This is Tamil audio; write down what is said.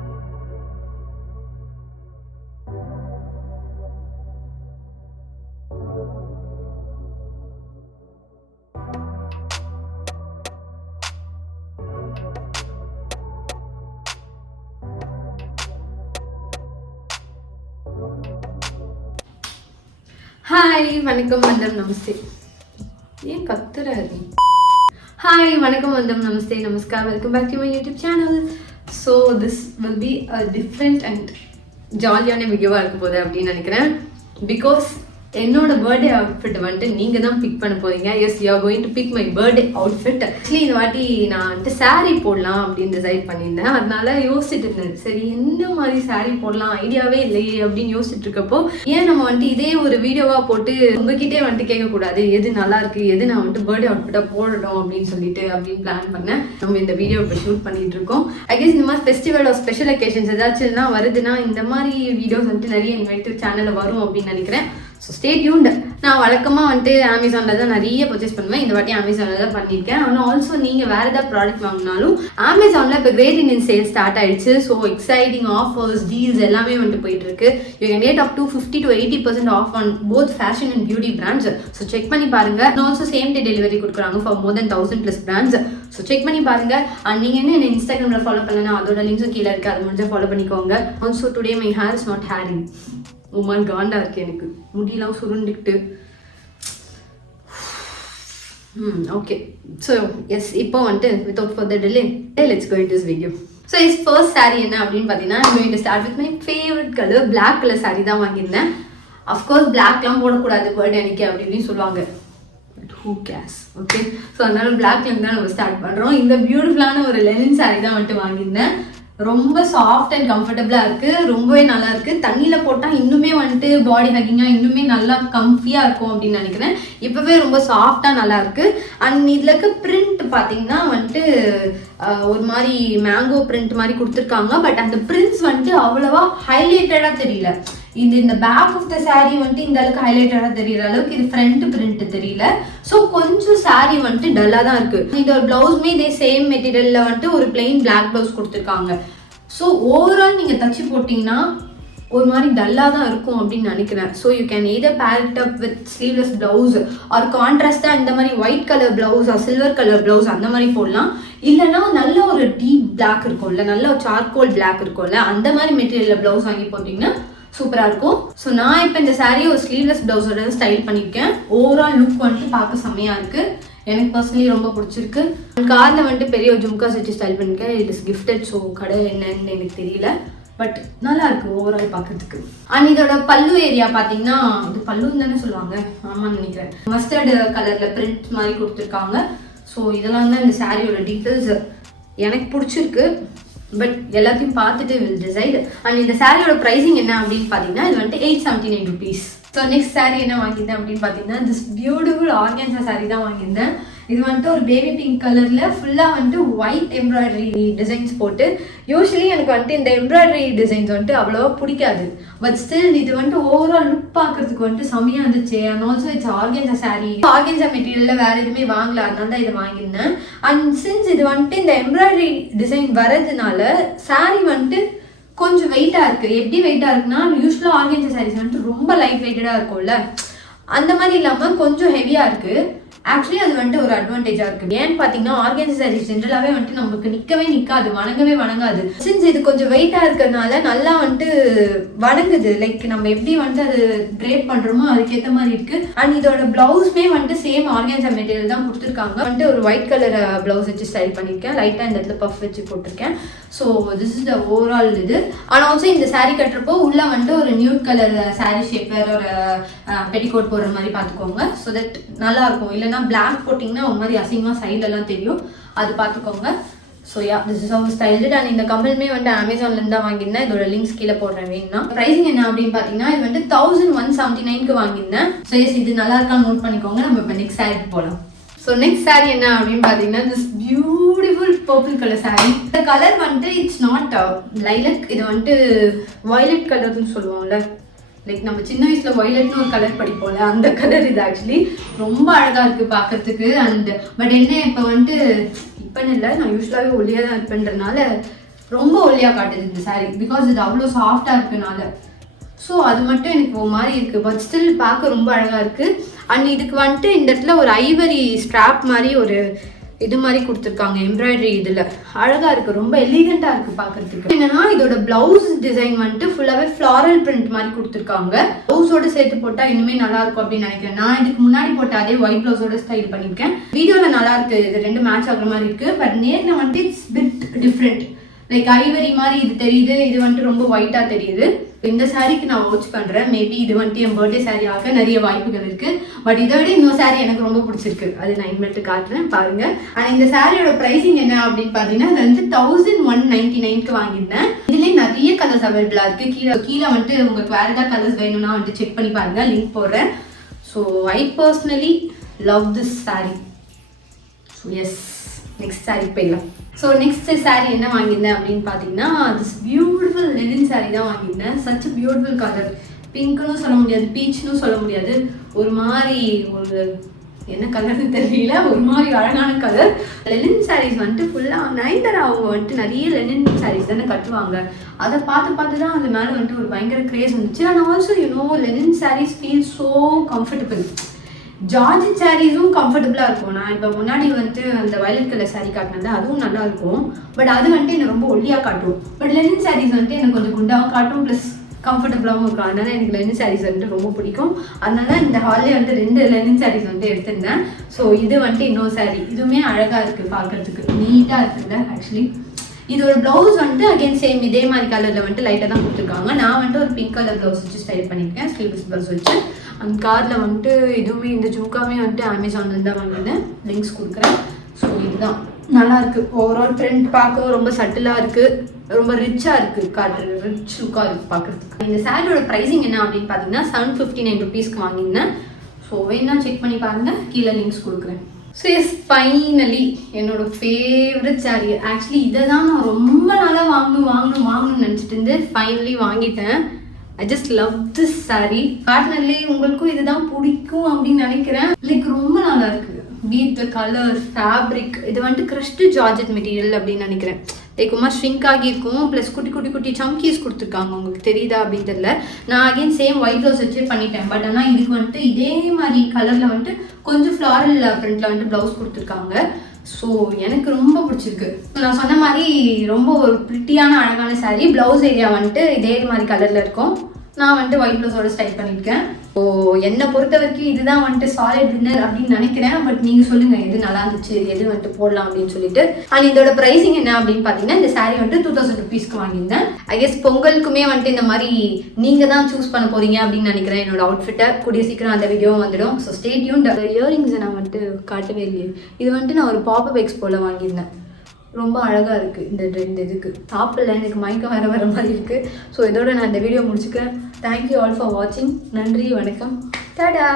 ஹாய் வணக்கம் வந்தம் நமஸ்தே. ஏன் கத்துறாரு? ஹாய் வணக்கம் வந்தம் namaste namaskar. Welcome back to my YouTube channel. So this will be a different and ஜாலியான வீடியோவாக இருக்க போகுது அப்படின்னு நினைக்கிறேன். பிகாஸ் என்னோட பர்த்டே அவுட்ஃபிட் வந்துட்டு நீங்கள் தான் பிக் பண்ண போறீங்க. Yes, you are going to pick my birthday outfit. Actually இந்த வாட்டி நான் வந்துட்டு சாரீ போடலாம் அப்படின்னு டிசைட் பண்ணியிருந்தேன். அதனால யோசிச்சுட்டு இருந்தேன், சரி என்ன மாதிரி சாரீ போடலாம், ஐடியாவே இல்லையே அப்படின்னு யோசிச்சுட்டு இருக்கப்போ, ஏன் நம்ம வந்துட்டு இதே ஒரு வீடியோவாக போட்டு உங்ககிட்டே வந்துட்டு கேட்கக்கூடாது, எது நல்லா இருக்கு, எது நான் வந்துட்டு பர்த்டே அவுட்ஃபிட்டாக போடணும் அப்படின்னு பிளான் பண்ணேன். நம்ம இந்த வீடியோ இப்போ ஷூட் பண்ணிட்டு இருக்கோம். ஐ கெஸ் இந்த மாதிரி ஃபெஸ்டிவல் ஆர் ஸ்பெஷல் அக்கேஷன்ஸ் ஏதாச்சும்னா வருதுன்னா இந்த மாதிரி வீடியோஸ் வந்துட்டு நிறைய எங்கள் யூடியூப் சேனலில் வரும் அப்படின்னு நினைக்கிறேன். So stay tuned. நான் வழக்கமாக வந்துட்டு அமேசானில் தான் நிறைய பர்ச்சேஸ் பண்ணுவேன். இந்த வாட்டி அமேசானில் தான் பண்ணியிருக்கேன். ஆனால் ஆல்சோ நீங்கள் வேறு ஏதாவது ப்ராடக்ட் வாங்கினாலும் அமேசானில் இப்போ கிரேட் இண்டியன் சேல் ஸ்டார்ட் ஆயிடுச்சு. ஸோ எக்ஸைட்டிங் ஆஃபர்ஸ், டீல்ஸ் எல்லாமே வந்துட்டு போயிட்டு இருக்கு. You can get up to 50 to 80% off on both fashion and beauty brands. So check பண்ணி பாருங்க. ஆல்சோ சேம் டே டெலிவரி கொடுக்குறாங்க for more than 1000+ brands. So check பண்ணி பாருங்க. அண்ட் நீங்கள் என்ன இன்ஸ்டாகிராமில் ஃபாலோ பண்ணலன்னா அதோட லிங்க்ஸும் கீழே இருக்குது, அது முடிஞ்சால் ஃபாலோ பண்ணிக்கோங்க. Also today my hair is not hairing. உமான் காண்டா இருக்கு, எனக்கு முடியெல்லாம் சுருண்டுக்கிட்டு. ஓகே, ஸோ எஸ், இப்போ வந்துட்டு without further delay let's go into this video. So is first sari என்ன அப்படின்னு பார்த்தீங்கன்னா, I'm going to start with my favourite colour, black colour sari தான் வாங்கியிருந்தேன். அஃப்கோர்ஸ் பிளாக்லாம் போடக்கூடாது பர்த்டே அன்னைக்கு அப்படின்னு சொல்லுவாங்க. Who case, okay. ஸோ அதனால பிளாக்லேருந்து தான் நம்ம ஸ்டார்ட் பண்ணுறோம். இந்த பியூட்டிஃபுல்லான ஒரு லெனின் சாரீ தான் வந்துட்டு வாங்கியிருந்தேன். ரொம்ப சாஃப்ட் அண்ட் கம்ஃபர்டபுளாக இருக்குது, ரொம்பவே நல்லா இருக்குது. தண்ணியில் போட்டால் இன்னுமே வந்துட்டு பாடி ஹக்கிங்காக இன்னுமே நல்லா கம்ஃபியாக இருக்கும் அப்படின்னு நினைக்கிறேன். இப்போவே ரொம்ப சாஃப்டாக நல்லா இருக்குது. அண்ட் இதில் இருக்க பிரிண்ட் பார்த்தீங்கன்னா வந்துட்டு ஒரு மாதிரி மேங்கோ பிரிண்ட் மாதிரி கொடுத்துருக்காங்க. பட் அந்த பிரிண்ட்ஸ் வந்துட்டு அவ்வளோவா ஹைலைட்டடாக தெரியல. இந்த பேக் ஆஃப் த சாரீ வந்துட்டு இந்த அளவுக்கு ஹைலைட்டடாக தெரியற அளவுக்கு இது ஃப்ரண்ட் பிரிண்ட் தெரியல. ஸோ கொஞ்சம் சாரீ வந்துட்டு டல்லாக தான் இருக்கு. இந்த ஒரு பிளவுஸ்மே இதே சேம் மெட்டீரியலில் வந்துட்டு ஒரு பிளெயின் பிளாக் பிளவுஸ் கொடுத்துருக்காங்க. ஸோ ஓவரால் நீங்கள் தச்சு போட்டிங்கன்னா ஒரு மாதிரி டல்லாக தான் இருக்கும் அப்படின்னு நினைக்கிறேன். So you can either pair it up with sleeveless blouse or கான்ட்ராஸ்டாக இந்த மாதிரி white colour blouse or silver colour blouse அந்த மாதிரி போடலாம். இல்லைன்னா நல்ல ஒரு டீப் பிளாக் இருக்கும்ல, நல்ல ஒரு சார்கோல் பிளாக் இருக்கும்ல, அந்த மாதிரி மெட்டீரியலில் பிளவுஸ் வாங்கி போட்டிங்கன்னா சூப்பராக இருக்கும். ஸோ நான் இப்போ இந்த சாரியை ஒரு ஸ்லீவ்லெஸ் பிளவுஸோட ஸ்டைல் பண்ணியிருக்கேன். ஓவரால் லுக் வந்துட்டு பார்க்க செம்மையாக இருக்குது. எனக்கு பர்சனலி ரொம்ப பிடிச்சிருக்கு. காரில் வந்துட்டு பெரிய ஒரு ஜும்காஸ் வச்சு ஸ்டைல் பண்ணியிருக்கேன். It is gifted. ஸோ கடை என்னன்னு எனக்கு தெரியல, பட் நல்லா இருக்குது ஓவரால் பார்க்கறதுக்கு. அண்ட் இதோட பல்லு ஏரியா பார்த்தீங்கன்னா, இது பல்லுன்னு தானே சொல்லுவாங்க, ஆமான்னு நினைக்கிறேன். மஸ்டர்டு கலரில் பிரிண்ட் மாதிரி கொடுத்துருக்காங்க. ஸோ இதெல்லாம் தான் இந்த சாரியோட டீட்டெயில்ஸ். எனக்கு பிடிச்சிருக்கு, பட் எல்லாத்தையும் பார்த்துட்டு வில் டிசைட். அண்ட் இந்த சாரியோட ப்ரைஸிங் என்ன அப்படின்னு பார்த்தீங்கன்னா, இது வந்துட்டு 879 rupees. ஸோ நெக்ஸ்ட் சாரீ என்ன வாங்கியிருந்தேன் அப்படின்னு பார்த்தீங்கன்னா, திஸ் பியூட்டிஃபுல் ஆர்கன்ஸா சாரீ தான் வாங்கியிருந்தேன். இது வந்துட்டு ஒரு பேபி பிங்க் கலரில் ஃபுல்லாக வந்துட்டு ஒயிட் எம்ப்ராய்டரி டிசைன்ஸ் போட்டு. யூஸ்வலி எனக்கு வந்துட்டு இந்த எம்ப்ராய்டரி டிசைன்ஸ் வந்துட்டு அவ்வளோவா பிடிக்காது. பட் ஸ்டில் இது வந்துட்டு ஓவரால் லுக் பார்க்கறதுக்கு வந்துட்டு செம்மையாக இருந்துச்சு. And also it's organza sari. Organza மெட்டீரியலில் வேறு எதுவுமே வாங்கல, அதனால தான் இதை வாங்கியிருந்தேன். அண்ட் சின்ஸ் இது வந்துட்டு இந்த எம்ப்ராய்டரி டிசைன் வரதுனால சாரீ வந்துட்டு கொஞ்சம் வெயிட்டாக இருக்குது. எப்படி வெயிட்டாக இருக்குன்னா, யூஸ்வலாக ஆர்கன்ஸா சாரீஸ் வந்துட்டு ரொம்ப லைட் வெயிட்டடாக இருக்கும்ல, அந்த மாதிரி இல்லாமல் கொஞ்சம் ஹெவியாக இருக்குது. ஆக்சுவலி அது வந்துட்டு ஒரு அட்வான்டேஜாக இருக்குது. ஏன்னு பார்த்தீங்கன்னா, ஆர்கன்ஸா சாரீஸ் ஜென்ரலாகவே வந்துட்டு நமக்கு நிற்கவே நிற்காது, வணங்கவே வணங்காது. சின்ஸ் இது கொஞ்சம் வெயிட்டாக இருக்கிறதுனால நல்லா வந்துட்டு வணங்குது. லைக் நம்ம எப்படி வந்துட்டு அது ட்ரேப் பண்ணுறோமோ அதுக்கேற்ற மாதிரி இருக்குது. அண்ட் இதோட பிளவுஸ்மே வந்துட்டு சேம் ஆர்கன்ஸா மெட்டீரியல் தான் கொடுத்துருக்காங்க. வந்துட்டு ஒரு ஒயிட் கலர் பிளவுஸ் வச்சு ஸ்டைல் பண்ணியிருக்கேன். லைட்டாக இந்த இடத்துல பஃப் வச்சு போட்டிருக்கேன். So this is the overall இது. அண்ட் ஆல்சோ இந்த சாரீ கட்டுறப்போ உள்ள வந்துட்டு ஒரு நியூட் கலர் சாரீ ஷேப் வேற ஒரு பெட்டிகோட் போடுற மாதிரி பார்த்துக்கோங்க. ஸோ தட் நல்லா இருக்கும். இல்லைன்னா பிளாக் போட்டிங்கன்னா ஒரு மாதிரி அசிங்கமாக சைட்லலாம் தெரியும், அது பார்த்துக்கோங்க. So yeah, this is our styled. And இந்த கம்பலுமே வந்துட்டு அமேசான்லேருந்து தான் வாங்கியிருந்தேன். இதோட லிங்க்ஸ் கீழே போடுறேன் வேணும்னா. ப்ரைஸிங் என்ன அப்படின்னு பார்த்தீங்கன்னா, இது வந்துட்டு 1179 வாங்கியிருந்தேன். ஸோ எஸ், இது நல்லா இருக்கான்னு நோட் பண்ணிக்கோங்க. நம்ம இப்போ நெக்ஸ்ட் சாரீக்கு போகலாம். ஸோ நெக்ஸ்ட் சாரீ என்ன அப்படின்னு பார்த்தீங்கன்னா, this beautiful purple colour sari. இந்த கலர் வந்துட்டு இட்ஸ் நாட் லைலக், இது வந்துட்டு வயலட் கலர்னு சொல்லுவோம்ல. லைக் நம்ம சின்ன வயசுல வயலட்னு ஒரு கலர் படிப்போம்ல, அந்த கலர் இது. ஆக்சுவலி ரொம்ப அழகா இருக்கு பார்க்கறதுக்கு. அண்ட் பட் என்ன இப்போ வந்துட்டு இப்போன்னு இல்லை, நான் யூஸ்வலாகவே ஒல்லியாக தான் இருப்பேன்றதுனால ரொம்ப ஒல்லியாக காட்டுது இந்த saree பிகாஸ் இது அவ்வளோ சாஃப்டாக இருக்குனால. ஸோ அது மட்டும் எனக்கு ஒரு மாதிரி இருக்குது, பட் ஸ்டில் பார்க்க ரொம்ப அழகாக இருக்குது. அண்ட் இதுக்கு வந்துட்டு இந்த இடத்துல ஒரு ஐவரி ஸ்ட்ராப் மாதிரி ஒரு இது மாதிரி கொடுத்துருக்காங்க எம்ப்ராய்டரி. இதில் அழகாக இருக்குது, ரொம்ப எலிகண்ட்டாக இருக்குது பார்க்குறதுக்கு. என்னன்னா இதோட ப்ளவுஸ் டிசைன் வந்துட்டு ஃபுல்லாகவே ஃப்ளாரல் பிரிண்ட் மாதிரி கொடுத்துருக்காங்க. ப்ளவுஸோடு சேர்த்து போட்டால் இன்னுமே நல்லாயிருக்கும் அப்படின்னு நினைக்கிறேன். நான் இதுக்கு முன்னாடி போட்ட அதே ஒயிட் ப்ளவுஸோட ஸ்டைல் பண்ணியிருக்கேன். வீடியோவில் நல்லா இருக்குது, இது ரெண்டு மேட்ச் ஆகுற மாதிரி இருக்குது. பட் நேரில் வந்துட்டு it's bit different. Like Ivory மாதிரி இது தெரியுது, இது வந்துட்டு ரொம்ப ஒயிட்டாக தெரியுது. இந்த சாரீக்கு நான் வாட்ச் பண்ணுறேன். மேபி இது வந்துட்டு என் பர்த்டே சாரீ ஆக நிறைய வாய்ப்புகள் இருக்குது. பட் இதை விட இன்னொரு சாரீ எனக்கு ரொம்ப பிடிச்சிருக்கு, அது நான் இனிமேட்டு காட்டுறேன் பாருங்க. ஆனால் இந்த சாரியோட ப்ரைஸிங் என்ன அப்படின்னு பார்த்தீங்கன்னா அது வந்து 1199க்கு வாங்கியிருந்தேன். இதுலேயே நிறைய கலர்ஸ் அவைலபிளாக இருக்குது. கீழே வந்துட்டு உங்களுக்கு வேறு ஏதாவது கலர்ஸ் வேணும்னா வந்துட்டு செக் பண்ணி பாருங்க, லிங்க் போடுறேன். So I personally love this sari. So yes, next sari போயிடலாம். ஸோ நெக்ஸ்ட் சாரீ என்ன வாங்கியிருந்தேன் அப்படின்னு பார்த்தீங்கன்னா திஸ் பியூட்டிஃபுல் லெனின் சாரீ தான் வாங்கியிருந்தேன். சச் பியூட்டிஃபுல் கலர், பிங்க்னு சொல்ல முடியாது, பீச்னு சொல்ல முடியாது, ஒரு மாதிரி ஒரு என்ன கலர்னு தெரியல, ஒரு மாதிரி அழகான கலர். லெனின் சாரீஸ் வந்துட்டு ஃபுல்லாக நயன்தாரா அவங்க வந்துட்டு நிறைய லெனின் சாரீஸ் தானே கட்டுவாங்க. அதை பார்த்து தான் அது மேலே வந்துட்டு ஒரு பயங்கர கிரேஸ் வந்துச்சு. And also linen saris feel so comfortable. Georgette சாரீஸும் கம்ஃபர்டபுளாக இருக்கும். நான் இப்போ முன்னாடி வந்துட்டு அந்த வயலட் கலர் சாரீ காட்டினது, அதுவும் நல்லா இருக்கும். பட் அது வந்துட்டு எனக்கு ரொம்ப ஒல்லியாக காட்டும். பட் லெனின் சாரீஸ் வந்துட்டு எனக்கு கொஞ்சம் குண்டாகவும் காட்டும், ப்ளஸ் கம்ஃபர்டபுளாகவும் இருக்கும். அதனால எனக்கு லெனின் சாரீஸ் வந்துட்டு ரொம்ப பிடிக்கும். அதனால இந்த ஹால்லே வந்துட்டு 2 லெனின் சாரீஸ் வந்துட்டு எடுத்திருந்தேன். ஸோ இது வந்துட்டு இன்னொரு சாரீ, இதுவுமே அழகாக இருக்குது, பார்க்கறதுக்கு நீட்டாக இருக்குல்ல. ஆக்சுவலி இதோட ப்ளவுஸ் வந்துட்டு அகைன் சேம் இதே மாதிரி கலரில் வந்துட்டு லைட்டாக தான் கொடுத்துருக்காங்க. நான் வந்துட்டு ஒரு பிங்க் கலர் ப்ளவுஸ் வச்சு ஸ்டைல் பண்ணியிருக்கேன், ஸ்லீவ்லெஸ் ப்ளவுஸ் வச்சு. அந்த கார்டில் வந்துட்டு இதுவுமே இந்த ஜும்காமே வந்துட்டு அமேசான்ல தான் வாங்கினேன், லிங்க்ஸ் கொடுக்குறேன். ஸோ இதுதான் நல்லா இருக்குது. ஓவரால் பிரிண்ட் பார்க்கவும் ரொம்ப சட்டிலாக இருக்குது, ரொம்ப ரிச்சாக இருக்குது, கார்டு ரிச் லுக்காக இருக்குது பார்க்குறதுக்கு. இந்த சாரியோட ப்ரைஸிங் என்ன அப்படின்னு பார்த்தீங்கன்னா 759 ருபீஸ்க்கு வாங்கியிருந்தேன். ஸோ வேணா செக் பண்ணி பாருங்கள், கீழே லிங்க்ஸ் கொடுக்குறேன். ஸோ எஸ், ஃபைனலி என்னோட ஃபேவரட் சாரீ. ஆக்சுவலி இதை தான் நான் ரொம்ப நாளாக வாங்கணும்னு நினச்சிட்டு இருந்து ஃபைனலி வாங்கிட்டேன். I just love this sari. பார்ட்னர்லி உங்களுக்கும் இதுதான் பிடிக்கும் அப்படின்னு நினைக்கிறேன். லைக் ரொம்ப நல்லா இருக்கு, பீட் த கலர், ஃபேப்ரிக். இது வந்துட்டு கிரஷ்டு ஜார்ஜெட் மெட்டீரியல் அப்படின்னு நினைக்கிறேன். லைக் ரொம்ப ஷ்ரிங்க் ஆகியிருக்கும், ப்ளஸ் குட்டி சம்கீஸ் கொடுத்துருக்காங்க. உங்களுக்கு தெரியுதா அப்படின்னு தெரியல. நான் அகைன் சேம் ஒயிட் ப்ளவுஸ் வச்சே பண்ணிட்டேன். பட் ஆனால் இதுக்கு வந்துட்டு இதே மாதிரி கலரில் வந்துட்டு கொஞ்சம் ஃப்ளாரல் பிரிண்ட்டில் வந்துட்டு ப்ளவுஸ் கொடுத்துருக்காங்க. ஸோ எனக்கு ரொம்ப பிடிச்சிருக்கு. நான் சொன்ன மாதிரி ரொம்ப ஒரு ப்ரிட்டியான அழகான சாரீ. ப்ளவுஸ் ஏரியா வந்துட்டு இதே மாதிரி கலரில் இருக்கும். நான் வந்துட்டு ஒயிட் ப்ளவுஸோட ஸ்டைல் பண்ணியிருக்கேன். ஸோ என்னை பொறுத்த வரைக்கும் இதுதான் வந்துட்டு சாலிட் வின்னர் அப்படின்னு நினைக்கிறேன். பட் நீங்கள் சொல்லுங்கள் எது நல்லா இருந்துச்சு, எது வந்துட்டு போடலாம் அப்படின்னு சொல்லிட்டு. அண்ட் இதோட ப்ரைஸிங் என்ன அப்படின்னு பார்த்தீங்கன்னா இந்த சாரீ வந்துட்டு 2000 ருபீஸ்க்கு வாங்கியிருந்தேன். ஐ கெஸ் பொங்கலுக்குமே வந்துட்டு இந்த மாதிரி நீங்கள் தான் சூஸ் பண்ண போகிறீங்க அப்படின்னு நினைக்கிறேன். என்னோட அவுட்ஃபிட்டை கூடிய சீக்கிரம் அந்த வீடியோவும் வந்துடும். So stay tuned. இயரிங்ஸை நான் வந்துட்டு காட்டவே இல்லையே. இது வந்துட்டு நான் ஒரு பாப்அப் எக்ஸ்போல வாங்கியிருந்தேன். ரொம்ப அழகாக இருக்குது. இந்த இதுக்கு டாப்பில் எனக்கு மயக்கம் வர மாதிரி இருக்குது. ஸோ இதோட நான் இந்த வீடியோ முடிச்சுக்கிறேன். தேங்க்யூ ஆல் ஃபார் வாட்சிங். நன்றி, வணக்கம், டாடா.